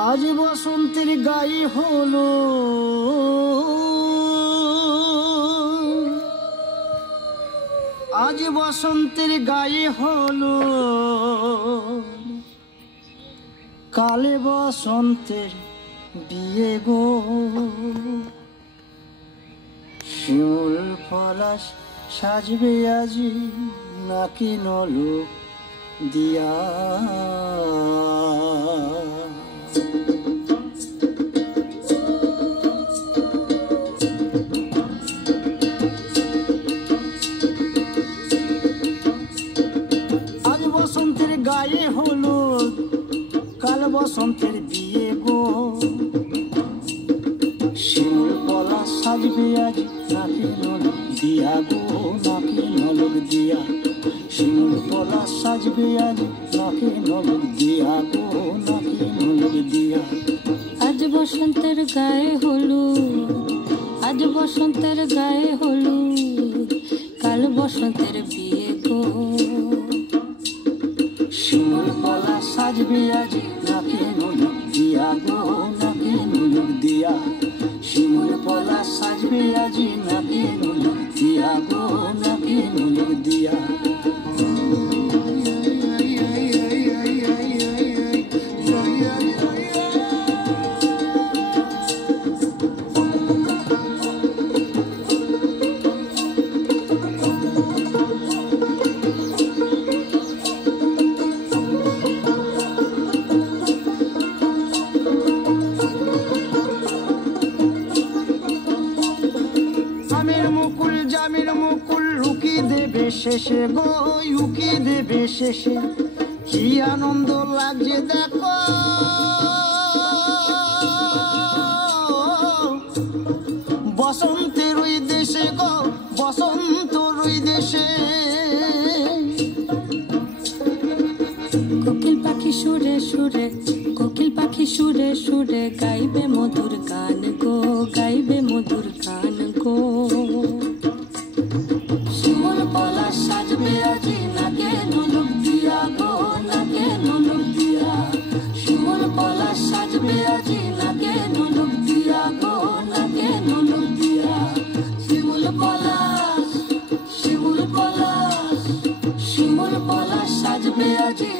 আজ বসন্তের গায়ে হলো আজ বসন্তের গায়ে হলো কালে বসন্তের বিয়ে গো শিমুল পলাশ সাজবে আজি নাকি নলক দিয়া আজ বসন্তের গায়ে হলো কাল বসন্তের বিয়ে গো শিমুল পলাশ সাজবে আজি নাকি নলক দিয়া গো নাকি নলক দিয়া শিমুল পলাশ সাজবে আজি নাকি নলক দিয়া গো নাকি নলক দিয়া আজ বসন্তের গায়ে হলুদ আজ বসন্তের গায়ে হলুদ কাল বসন্তের বিয়ে গো শিমুল পলাশ সাজবে আজি নাকি নলক দিয়া গো নাকি নলক দিয়া শিমুল পলাশ সাজবে আজি নাকি নলক দিয়া গো নাকি নলক দিয়া জামির মুকুল লুকি দেবে শেষে গো লুকি দেবে শেষে কি আনন্দ লাগছে দেখো বসন্তের ওই দেশে গো বসন্তর ওই দেশে কোকিল পাখি সুরে সুরে কোকিল পাখি সুরে সুরে গাইবে মধুর গান গো গাইবে মধুর গান গো শিমুল পলাশ সাজবে আজি নাকে নলক দিয়া গো নাকে নলক দিয়া শিমুল পলাশ সাজবে আজি নাকে নলক দিয়া গো নাকে নলক দিয়া শিমুল পলাশ শিমুল পলাশ শিমুল পলাশ সাজবে আজি